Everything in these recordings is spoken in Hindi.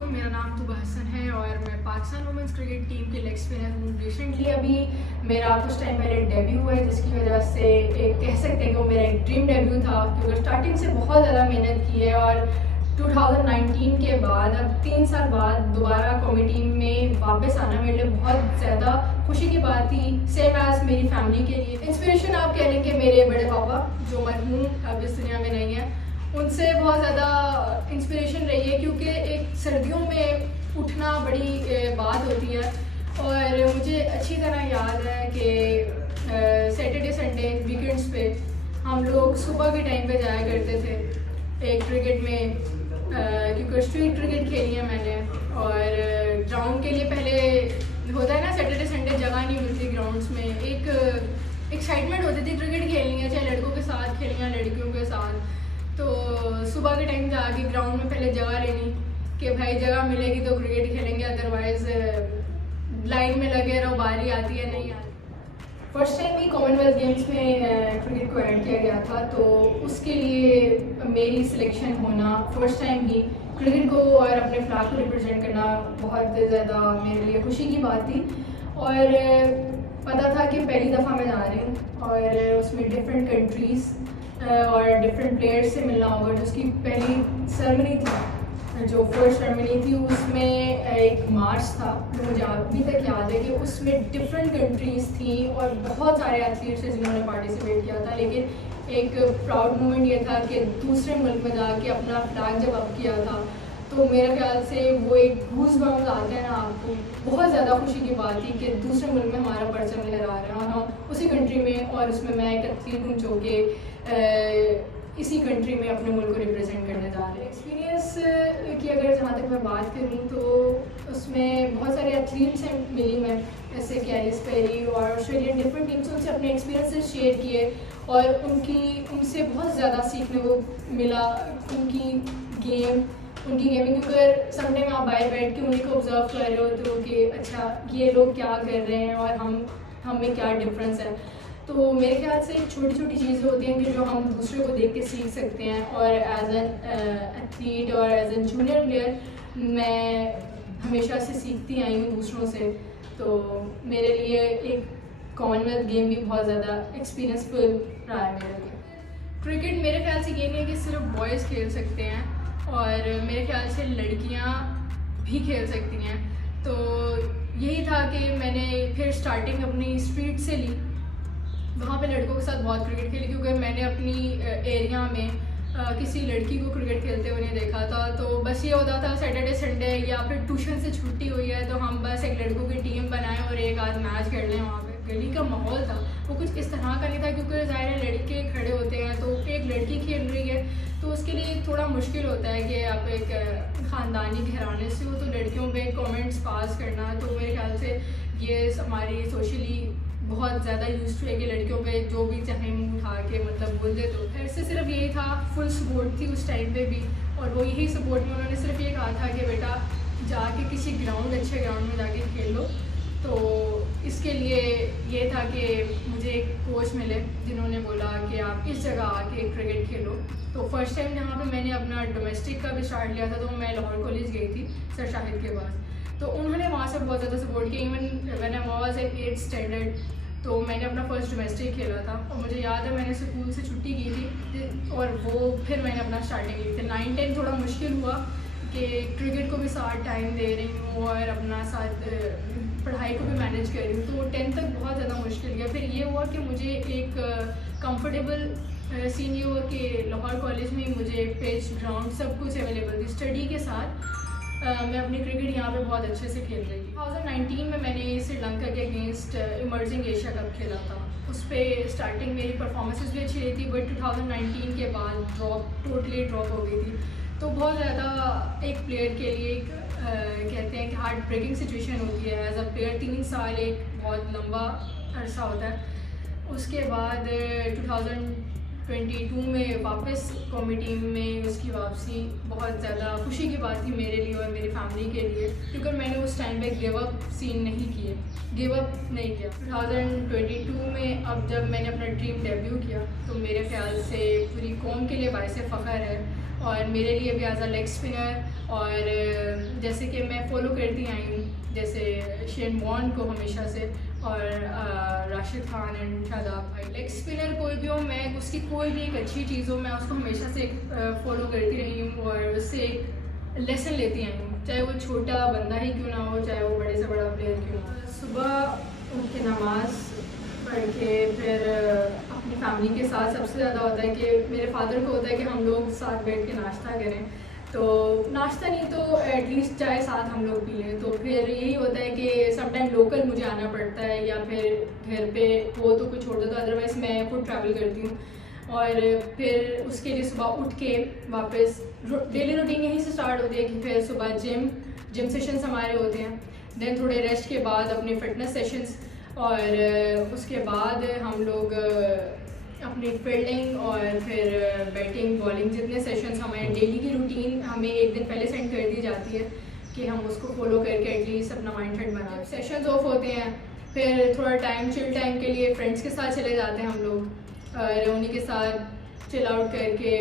मेरा नाम तुबा हसन है और मैं पाकिस्तान वुमेंस क्रिकेट टीम के लेग स्पिनर हूँ। रिसेंटली अभी मेरा कुछ टाइम पहले डेब्यू हुआ है, जिसकी वजह से एक कह सकते हैं कि वो मेरा एक ड्रीम डेब्यू था, क्योंकि स्टार्टिंग से बहुत ज़्यादा मेहनत की है। और 2019 के बाद अब 3 साल बाद दोबारा कौमी टीम में वापस आना मेरे लिए बहुत ज़्यादा खुशी की बात थी, सेम एज़ मेरी फैमिली के लिए। इंस्पिरेशन आप कह लें कि मेरे बड़े पापा जो मरहूम अब इस दुनिया में नहीं है, उनसे बहुत ज़्यादा इंस्पिरेशन रही है, क्योंकि एक सर्दियों में उठना बड़ी बात होती है। और मुझे अच्छी तरह याद है कि सैटरडे संडे वीकेंड्स पे हम लोग सुबह के टाइम पे जाया करते थे एक क्रिकेट में, क्योंकि स्ट्रीट क्रिकेट खेली है मैंने। और ग्राउंड के लिए पहले होता है ना, सैटरडे संडे जगह नहीं मिलती ग्राउंड्स में, एक एक्साइटमेंट होती थी क्रिकेट खेलनी है, चाहे लड़कों के साथ खेलनी है लड़कियों के साथ। तो सुबह के टाइम जाके ग्राउंड में पहले जगह लेनी कि भाई जगह मिलेगी तो क्रिकेट खेलेंगे, अदरवाइज़ लाइन में लगे रहो, बारी आती है नहीं आती। फर्स्ट टाइम ही कॉमनवेल्थ गेम्स में क्रिकेट को ऐड किया गया था, तो उसके लिए मेरी सिलेक्शन होना फर्स्ट टाइम ही क्रिकेट को और अपने फ्लैग को रिप्रेजेंट करना बहुत ज़्यादा मेरे लिए खुशी की बात थी। और पता था कि पहली दफ़ा मैं जा रही हूँ और उसमें डिफरेंट कंट्रीज़ और डिफरेंट प्लेयर्स से मिलना होगा। जो उसकी पहली सेरेमनी थी, जो फर्स्ट सेरेमनी थी, उसमें एक मार्च था जो मुझे अभी तक याद है कि उसमें डिफरेंट कंट्रीज़ थी और बहुत सारे एथलीट्स थे जिन्होंने पार्टिसिपेट किया था। लेकिन एक प्राउड मोमेंट ये था कि दूसरे मुल्क में जाके अपना फ्लैग जब अप किया था, तो मेरे ख्याल से वो एक गूज बम्स आते हैं ना आपको, बहुत ज़्यादा खुशी की बात थी कि दूसरे मुल्क में हमारा परचम लहरा रहा है और हम उसी कंट्री में, और उसमें मैं एक एथलीट हूँ जो कि इसी कंट्री में अपने मुल्क को रिप्रेजेंट करने जा रहे हैं। एक्सपीरियंस की अगर जहाँ तक मैं बात करूँ तो उसमें बहुत सारे एथलीट्स हैं मिली मैं, जैसे कि एलिस पेरी और ऑस्ट्रेलियन डिफरेंट टीम्स, उनसे अपने एक्सपीरियंसेस शेयर किए और उनसे बहुत ज़्यादा सीखने को मिला। उनकी गेमिंग, क्योंकि समटाइम आप बाहर बैठ के उन्हीं को ऑब्जर्व कर रहे होते हो कि अच्छा ये लोग क्या कर रहे हैं और हम में क्या डिफरेंस है। तो मेरे ख्याल से छोटी छोटी चीज़ें होती हैं कि जो हम दूसरे को देख के सीख सकते हैं। और एज एन एथलीट और एज एन जूनियर प्लेयर मैं हमेशा से सीखती आई हूँ दूसरों से, तो मेरे लिए एक कॉमनवेल्थ गेम भी बहुत ज़्यादा एक्सपीरियंसफुल रहा है मेरे लिए। क्रिकेट मेरे ख्याल से ये नहीं है कि सिर्फ बॉयज़ खेल सकते हैं, और मेरे ख्याल से लड़कियां भी खेल सकती हैं। तो यही था कि मैंने फिर स्टार्टिंग अपनी स्ट्रीट से ली, वहाँ पे लड़कों के साथ बहुत क्रिकेट खेली, क्योंकि मैंने अपनी एरिया में किसी लड़की को क्रिकेट खेलते हुए नहीं देखा था। तो बस ये होता था सैटरडे संडे या फिर ट्यूशन से छुट्टी हुई है तो हम बस एक लड़कों की टीम बनाएं और एक आध मैच खेल लें। वहाँ पे गली का माहौल था वो कुछ इस तरह का नहीं था, क्योंकि ज़ाहिर है लड़के खड़े होते हैं तो एक लड़की खेल रही है तो उसके लिए थोड़ा मुश्किल होता है कि आप एक ख़ानदानी घराने से हो तो लड़कियों पे कमेंट्स पास करना। तो मेरे ख्याल से ये हमारी सोशली बहुत ज़्यादा यूज टू है कि लड़कियों पे जो भी चाहे मुँह उठा के मतलब बोल दे। तो घर से सिर्फ यही था, फुल सपोर्ट थी उस टाइम पे भी, और वो यही सपोर्ट में उन्होंने सिर्फ ये कहा था कि बेटा जाके किसी अच्छे ग्राउंड में जाके खेल लो। तो इसके लिए ये था कि मुझे एक कोच मिले जिन्होंने बोला कि आप इस जगह आके क्रिकेट खेलो। तो फर्स्ट टाइम जहाँ पे मैंने अपना डोमेस्टिक का भी स्टार्ट लिया था तो मैं लाहौर कॉलेज गई थी सर शाहिद के पास, तो उन्होंने वहाँ से बहुत ज़्यादा सपोर्ट किया। Even when I was at 8th standard तो मैंने अपना फर्स्ट डोमेस्टिक खेला था, और मुझे याद है मैंने स्कूल से छुट्टी की थी और वो फिर मैंने अपना स्टार्टिंग की थी। 9-10 थोड़ा मुश्किल हुआ कि क्रिकेट को भी साथ टाइम दे रही हूँ और अपना साथ पढ़ाई को भी मैनेज कर रही हूँ, तो 10th तक बहुत ज़्यादा मुश्किल गया। फिर ये हुआ कि मुझे एक कंफर्टेबल सीन ये हुआ कि लाहौर कॉलेज में मुझे पिच ग्राउंड सब कुछ अवेलेबल थी, स्टडी के साथ मैं अपनी क्रिकेट यहाँ पे बहुत अच्छे से खेल रही थी। 2019 में मैंने श्रीलंका के अगेंस्ट इमर्जिंग एशिया कप खेला था, उस पर स्टार्टिंग मेरी परफॉर्मेंसेस भी अच्छी रही थी, बट 2019 के बाद टोटली ड्रॉप हो गई थी। तो बहुत ज़्यादा एक प्लेयर के लिए एक कहते हैं कि हार्ट ब्रेकिंग सिचुएशन होती है। एज अ प्लेयर 3 साल एक बहुत लंबा अरसा होता है। उसके बाद 2022 में वापस कौमी टीम में उसकी वापसी बहुत ज़्यादा खुशी की बात थी मेरे लिए और मेरी फैमिली के लिए, क्योंकि मैंने उस टाइम पे गिव अप नहीं किया। 2022 में अब जब मैंने अपना ड्रीम डेब्यू किया तो मेरे ख्याल से पूरी कौम के लिए बाइस फ़ख्र है, और मेरे लिए भी एज अ लेग स्पिनर और जैसे कि मैं फ़ॉलो करती आई हूँ, जैसे शेन वॉर्न को हमेशा से, और राशिद खान एंड शादाब भाई। लेग स्पिनर कोई भी हो, मैं उसकी कोई भी एक अच्छी चीज़ हो, मैं उसको हमेशा से फ़ॉलो करती रही हूँ और उससे एक लेसन लेती आई हूँ, चाहे वो छोटा बंदा ही क्यों ना हो, चाहे वो बड़े से बड़ा प्लेयर क्यों ना हो। सुबह उठ के नमाज़ पढ़ के फिर अपनी फैमिली के साथ, सबसे ज़्यादा होता है कि मेरे फादर को होता है कि हम लोग साथ बैठ के नाश्ता करें, तो नाश्ता नहीं तो एटलीस्ट चाय साथ हम लोग पी लें। तो फिर यही होता है कि समटाइम लोकल मुझे आना पड़ता है, या फिर घर पे हो तो कुछ छोड़ दो, तो अदरवाइज़ मैं खुद ट्रैवल करती हूँ। और फिर उसके लिए सुबह उठ के वापस डेली रूटीन यहीं से स्टार्ट होती है कि फिर सुबह जिम सेशंस हमारे होते हैं, देन थोड़े रेस्ट के बाद अपने फिटनेस सेशंस, और उसके बाद हम लोग अपनी फील्डिंग और फिर बैटिंग बॉलिंग जितने सेशंस हमारे डेली की रूटीन हमें एक दिन पहले सेंड कर दी जाती है कि हम उसको फॉलो करके एटलीस्ट अपना माइंड सेट बनाएं। सेशंस ऑफ होते हैं, फिर थोड़ा टाइम चिल टाइम के लिए फ्रेंड्स के साथ चले जाते हैं हम लोग, और उन्हीं के साथ चिल आउट करके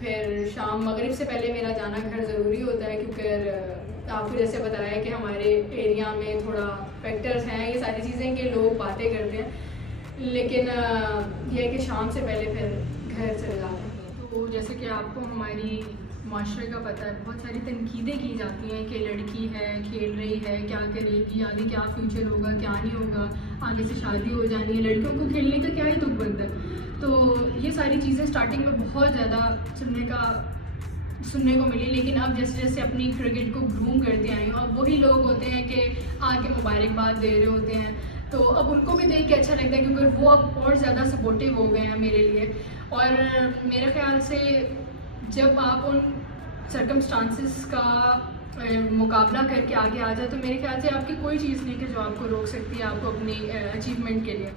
फिर शाम मगरिब से पहले मेरा जाना घर ज़रूरी होता है, क्योंकि आपको जैसे बताया कि हमारे एरिया में थोड़ा फैक्टर्स हैं, ये सारी चीज़ें कि लोग बातें करते हैं, लेकिन यह है कि शाम से पहले फिर घर चले जाते हैं। तो जैसे कि आपको हमारी माशरे का पता है, बहुत सारी तनकीदें की जाती हैं कि लड़की है, खेल रही है, क्या करेगी, आगे क्या फ्यूचर होगा, क्या नहीं होगा, आगे से शादी हो जानी है, लड़कियों को खेलने का क्या ही दुख बनता है। तो ये सारी चीज़ें स्टार्टिंग में बहुत ज़्यादा सुनने को मिली, लेकिन अब जैसे जैसे अपनी क्रिकेट को ग्रूम करते आई हूँ, अब वही लोग होते हैं कि आके मुबारकबाद दे रहे होते हैं, तो अब उनको भी देख के अच्छा लगता है, क्योंकि वो अब और ज़्यादा सपोर्टिव हो गए हैं मेरे लिए। और मेरे ख्याल से जब आप उन सर्कमस्टांसिस का मुकाबला करके आगे आ जाए, तो मेरे ख्याल से आपकी कोई चीज़ नहीं कि जो आपको रोक सकती है आपको अपनी अचीवमेंट के लिए।